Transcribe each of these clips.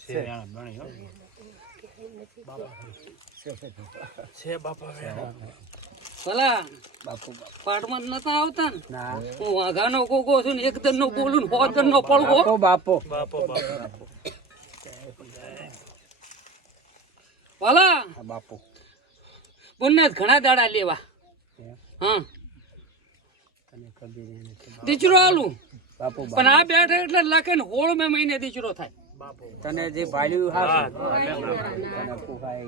છે બણી હો છે બાપા ભલા બાપુ પાટમાં નતા આવતા ને ના હું વાઘાનો કોકો છું ને એકદમ નો બોલું ને હોદન નો પડવો બાપો ભલા બાપુ બંને ઘણા દાડા લેવા હા તને ખબર એને દીચરો આલું બાપુ પણ આ બેઠે એટલે લખે ને હોળ મે મહિને દીચરો થાય તને જે ભાલ્યું હા તને પુખાય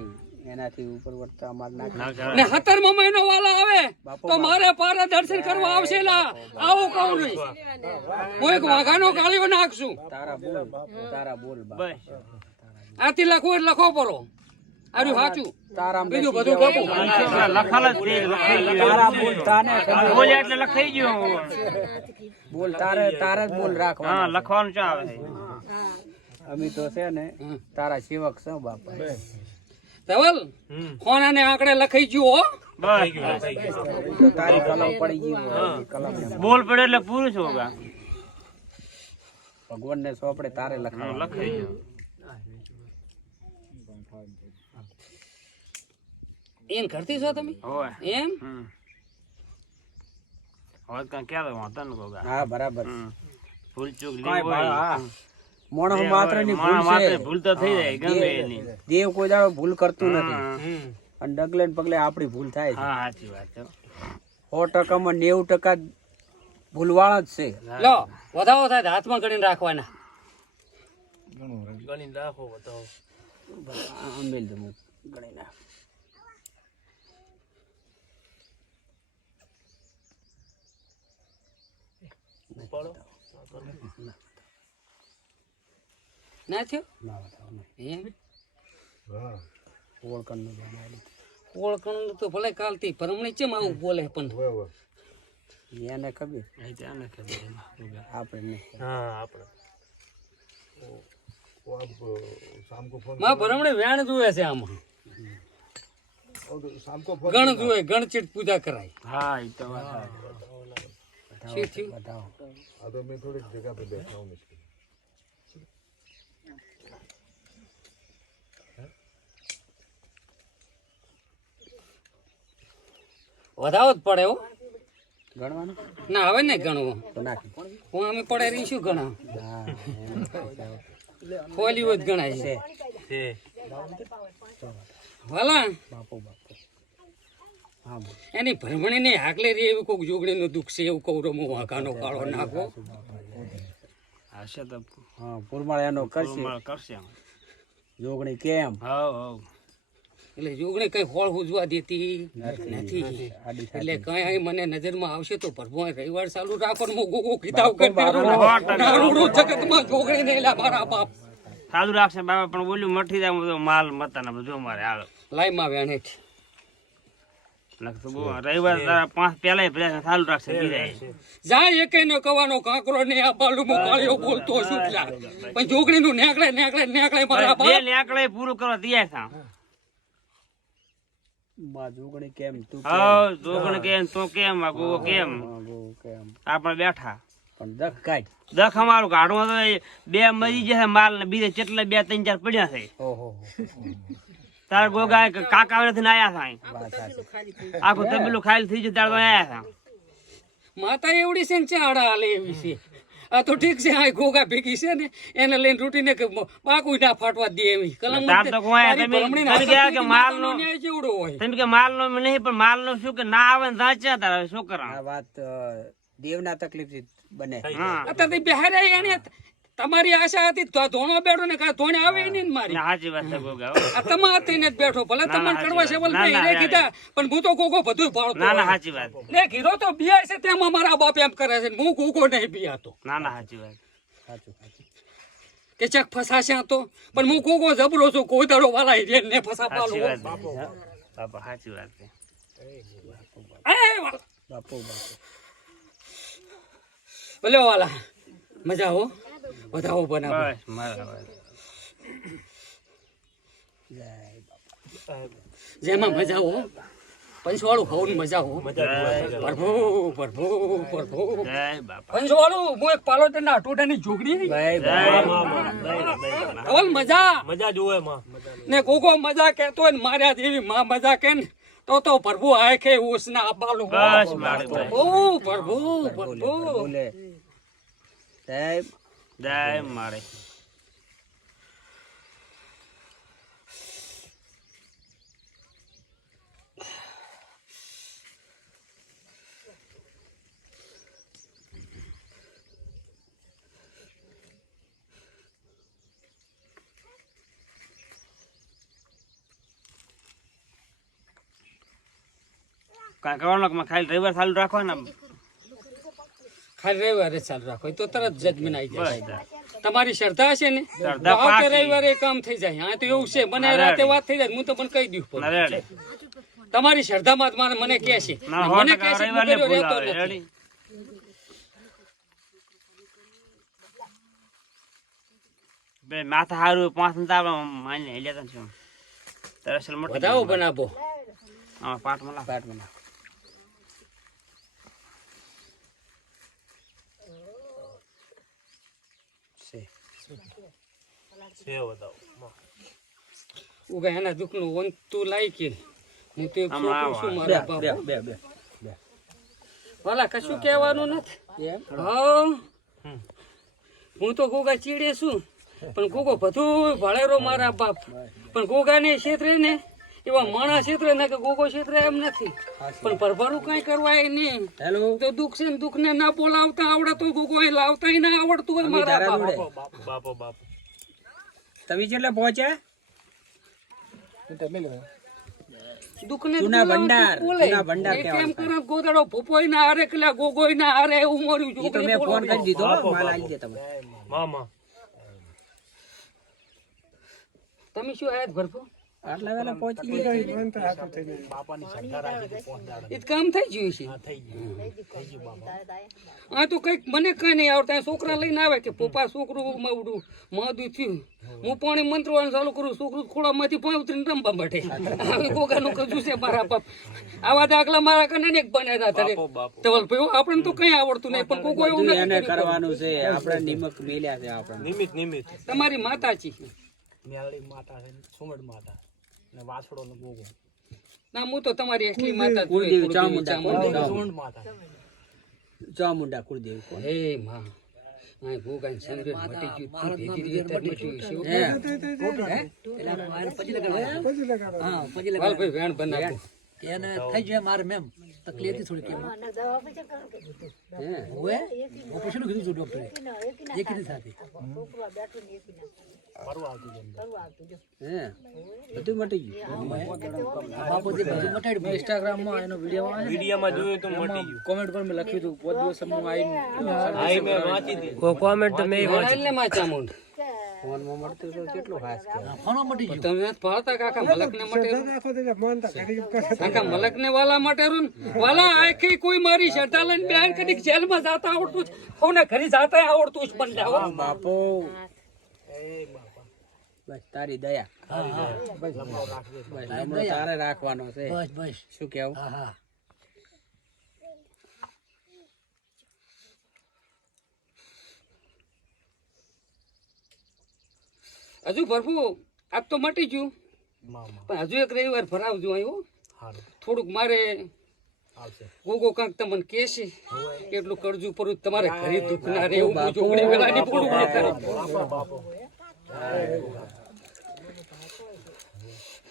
એનાથી ઉપર વર્તા અમાર ના ને 17મો મહિનો વાલા આવે તો મારે પારે દર્શન કરવા આવશે લા આવું કહું નહીં હું એક વાઘાનો કાળીઓ નાખશું તારા બોલ બસ આથી લખો એટલે લખો પડો આર્યું સાચું તારા બીજું બધું ખોટું લખાલ જ છે તારા બોલ તાને બોલે એટલે લખાઈ ગયો બોલ તારે જ બોલ રાખવાનો હા લખવાનું ચા આવે અમે તો છે ને તારા સેવક છો બાપા ધવલ ખોનાને આંકડે લખાઈ ગયો હો બસ તો તારી કલમ પડી ગઈ કલમ બોલ પડે એટલે પૂરું છું ભગવાન ને સોપડે તારે લખવાનું લખાઈ ગયો એમ કરતી છો તમે હોય એમ હવે કાંઈ ક્યાં તો વાંધો ને ગોગા હા બરાબર ભૂલ ચૂક કાંઈ લીધી હોય હા મોણસ માત્ર ની ભૂલ છે ભૂલ તો થઈ જાય ગમે એની દેવ કોઈ દાડો ભૂલ કરતું નથી અને ડગલે ને પગલે આપણી ભૂલ થાય છે હા સાચી વાત છે 100% માં 90% ભૂલવાળા જ છે લો વધાવો થાય તો હાથમાં ગણીને રાખવાના ગણી રાખો બતાવો અંબેલ દમું ગણી નાખ ના થયો ના બતાવો એમ ઓળખણ નું ઓળખણ તો ભલે કાલથી પરમણી ચેમ આવું બોલે પણ એને ખબર આને ખબર આપણે હા આપણે માં ભરમણી વેણ જુએ છે આમાં ગણ જુએ ગણચીટ પૂજા કરાય હા એ તો વાત શું થયું બતાવો વધાવો જ પડે હો ગણવાનું ના હવે ને ગણવો તો નાખી હું અમે પડે રહી શું ગણા હા ખોલી હોય જ ગણાય છે છે વાલા બાપુ બાપુ હા બોલ. એની ભરમણી ને હાકલે રે એવું કોઈક જોગણી નું દુઃખ છે એવું કહું રમો વાઘાનો કાળો નાખો હશે તો હા પુરમાળ એનો કરશે કરશે જોગણી કેમ હા હા એટલે જોગણી કઈ હોળ ઉજવા દેતી નથી આડી એટલે કઈ મને નજરમાં આવશે તો ભરભો રવિવાર ચાલુ રાખો ને હું ગોગો કીધા જગતમાં જોગણી નહીં લા મારા બાપ સાદું રાખશે બાબા પણ બોલ્યું મઠી જાય બધો માલ મતાના બધું અમારે આવે લાઈમાં વેણે લખતો બહુ રવિવાર તારા 5 પહેલા બધા સારું રાખશે બીજા જાય એકે નો કવાનો કાંકરો ને આ બાલુ કાળિયો બોલતો શું પણ જોગણી નું નેકળે મારા બે બાપ નેકળે પૂરું કરવા તૈયાર થા માં જોગણી કેમ તું હા જોગણ કેમ તો કેમ આ ગોગો કેમ કેમ આપણે બેઠા પણ દખ કાઢ દખ અમારું કાઢવું તો બે મરી જશે માલ ને બીજે કેટલા 2 3 4 પડ્યા છે ઓહો તાર ગોગા કાકા નથી આયા થાય વાત સાચી આખું તબેલું ખાલી થઈ જતા તો આયા હતા માતા એવડી છે ને ચાડા હાલે એવી છે આ તો ઠીક છે આ ઘોઘા ભેગી છે ને એને લઈને રૂટીને પાકું ના ફાટવા દે એવી કલમ તાર તો કોઈ તમે કહ્યા કે માલનો ન્યાય જેવડો હોય તમે કે માલનો નહીં પણ માલનો શું કે ના આવે ને સાચા તારા શું કરા આ વાત દેવના તકલીફ થી બને હા અત્યારે બિહારે એને તમારી આશા હતી તો ધોણો બેઠો ને કા ધોણે આવે નહીં ને મારી સાચી વાત છે ગોગા આ તમા થઈને જ બેઠો ભલે તમને કડવા સેવલ નહીં રે કીધા પણ હું તો કોકો બધું ભાળતો ના ના સાચી વાત ને ઘીરો તો બિયાય છે તેમાં મારા બાપ એમ કરે છે હું કોકો નહીં બિયાતો ના ના સાચી વાત સાચું સાચું કે ચક ફસાશે તો પણ હું કોકો જબરો છું કોઈ દાડો વાલા હિરેન ને ફસા સાચી પાલો વાત બાપા સાચી વાત છે બાપુ બાપુ ભલે વાલા મજા હો વધાવો બનાવો બસ મારા જય જેમાં મજા હો પંચવાળું ખાવાની મજા હો પ્રભુ જય બાપા પંચવાળું હું એક પાલોતરના અટોટાની જોગડી ભાઈ જય ધવલ મજા મજા જોવે માં ને ગોગો મજા કહેતો હોય ને માર્યા જેવી માં મજા કે ને તો પ્રભુ આખે ઉસના અપાલું બસ મારે ભાઈ. પ્રભુ બોલે સાહેબ જય મારે કાંઈ કરવાનું કે ખાલી ડ્રાઈવર ચાલુ રાખવાના ખાલી રવિવારે ચાલુ રાખો એ તો તરત જજમેન્ટ આવી બસ જાય તમારી શ્રદ્ધા હશે ને શ્રદ્ધા તો આવતે પાકી. રવિવારે કામ થઈ જાય હા તો એવું છે મને રાતે વાત થઈ જાય હું તો પણ કહી દઉં ના રેડી તમારી શ્રદ્ધામાં જ મને કહે છે ના મને કહે 100% છે હું રવિવારને કર્યો રહેતો બોલાવે નથી. રેડી બે માથા હારું 5 તાપ માની હેલ્યા છું તરસલ મોટી વધાવો બનાવો હા પાટ મલા પાટ બના છે બતાવો ઉગા એના દુઃખનું વંતું લાઈ કે હું તો એક હમણાં છોકરો છું આવો. મારા બાપ બે વાલા કશું કહેવાનું નથી એમ હા હું તો ગોગા ચીડે છું પણ ગોગો બધું ભળેરો મારા બાપ પણ ગોગાને ક્ષેત્રે ને એવા માણા ક્ષેત્રે ને કે ગોગો ક્ષેત્રે એમ નથી પણ પરભરું કઈ કરવા એ નહીં હેલો તો દુઃખ છે ને દુઃખ ને ના બોલાવતા આવડે તો ગોગો એ લાવતા ના આવડતું હોય મારા તારા બાપ જોડે બાપો બાપો તમે કેટલે પહોંચ્યા દુઃખ ને જૂના ભંડાર, બોલે જૂના ભંડાર એ કહેવાય. કેમ કરે ગોદડો ભૂપોય ના હારે કે ગોગોય ના હારે એવું મર્યું એ તો મેં ફોન કરી દીધો માલ આવી દે તમે મામા તમે શું આયા ભરપો આટલા વેલા પહોંચી ગયા એ તો કામ થઈ ગયું છે થઈ ગયું આ તો કઈક મને કઈ નહીં આવડતા છોકરા લઈને આવે કે પપ્પા છોકરું મવડું માદું થયું હું પાણી મંત્રવાનું ચાલુ કરું છોકરું ખોળામાંથી પાણી ઉતરીને રમવા બેઠે આવી ગોગાનું કજું છે મારા બાપ આવા દાખલા મારા કને ને બન્યા હતા ધવલ ભાઈ આપણને તો કઈ આવડતું નહીં પણ કોઈ એવું બધું એને નથી કર્યું. કરવાનું છે આપણે નિમક મેલ્યા છે આપણે નિમિત તમારી માતાજી મેલડી માતા છે સુમડ માતા ને વાછડો ને ગોગો ના હું તો તમારી એટલી માતા જ કુળદેવી, જોઈ, ચામુંડા, ચામુંડા. સુમડ માતા ચામુંડા કુળદેવી કોણ? હે માં આ ગોગાને સંગ્રહ મટી ગયું તું ભેગી રીતે મટી ગયું છે. હે વાલભાઈ વેણ બનાવો એને થઈ જાય મારે મેમ તકલીફ હતી થોડી કેમ હે હોય ઓપરેશન કીધું છું ડોક્ટરે એકી સાથે હે બધું મટી ગયું બાપુ જે બધું મટાડ્યું ઇન્સ્ટાગ્રામમાં એનો વિડીયોમાં જોયું તો મટી ગયું કોમેન્ટ પર મેં લખ્યું હતું પોત દિવસ હું આઈ મેં વાંચી દીધી વેણ લે માં ચામુંડ ફોનમાં મળતું તો કેટલું ખાસ કહેવાય. ફોનો મટી ગયું તમે નથી પાડતા કાકા મલકને માટે કાકા મલકને વાલા માટે રૂન વાલા આખી કોઈ મારી શ્રદ્ધા લઈને બેન કદી જેલમાં જાતા આવડતું જ કોને ઘરે જાતા આવડતું જ પણ જાઓ બાપો બસ તારી દયા બસ લમણો તારે રાખવાનો છે બસ બસ શું કેવું હા હા હજુ ભરપુ આજ તો મટી ગયું મામા પણ હજુ એક રવિવાર ભરાવજો આવ્યો હારું થોડુંક મારે આવશે ગોગો કાંક તમને કહેશે એટલું કરજું પડું તમારે ઘરે દુઃખ ના રહે એવું જોગણી વેલાની પૂરું ન કરે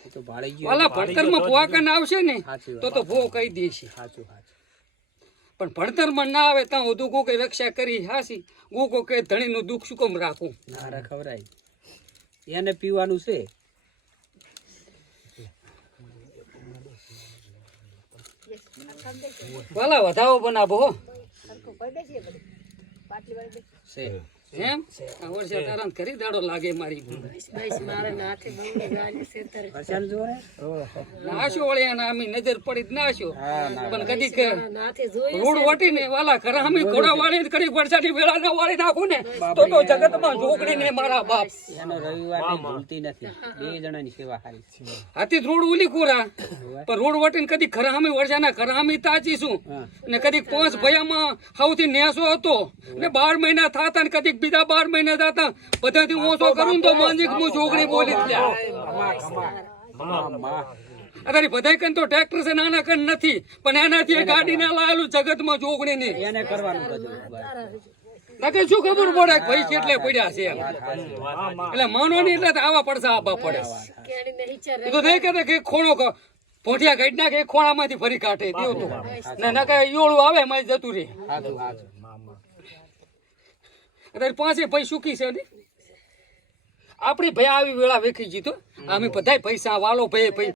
એ તો ભાળી ગયું વાલા ભણતરમાં ભોવાકન આવશે ને સાચી તો ભો કહી દેશે સાચું સાચું પણ ભણતરમાં ના આવે ત્યાં હું ગોગો કઈ રક્ષા કરી હાસી ગોગો કે ધણીનું દુઃખ શું કેમ રાખું નારા ખવરાય એને પીવાનું છે વાલા વધાવો બનાવો હો છે એમ આ વર્ષે તારા કરી દાડો લાગે મારી વરસાદ જોરે નાશો વળે અને આમી નજર પડી જ નાશો હા ના પણ કદીક રોડ વટીને વાલા ખરા અમે ઘોડા વાળી કડી વરસાદી વેળા ના વાળી નાખું ને તો જગતમાં જોગણી ને મારા બાપ એનો રવિવાર ભૂલતી નથી બે જણાની સેવા સારી છે હાથી રોડ ઉલી કોરા પણ રોડ વટીને કદી ખરા અમે વર્ષાના ખરા અમે તાચીશું હા ને કદી 5 ભયામાં સૌથી નેસો હતો ને 12 મહિના થાતા ને કદી બીજા 12 મહિના જતા બધાથી ઓછો કરું ને તો માંજીક હું જોગણી બોલી જ લ્યા. અત્યારે બધા કન તો ટ્રેક્ટર છે નાના કન નથી પણ એનાથી એ ગાડી ના લાયેલું જગતમાં જોગણી ની એને કરવાનું બધું નકે શું ખબર પડે કે ભાઈ કેટલે પડ્યા છે એમ. એટલે માનો નહીં એટલે તો આવા પડશે આબા પડે એ તો નહીં કહેતા કે ખોણો પોઠિયા કાઢી નાખે એક ખોણામાંથી ફરી કાઢે દેવું તો ને નકે ઈયોળું આવે એમાં જતું રહે. સાચું સાચું અત્યારે પાસે ભાઈ સુખી છે ને આપણી ભાઈ આવી વેળા વેખી જીતો અમે બધા પૈસા વાલો ભાઈ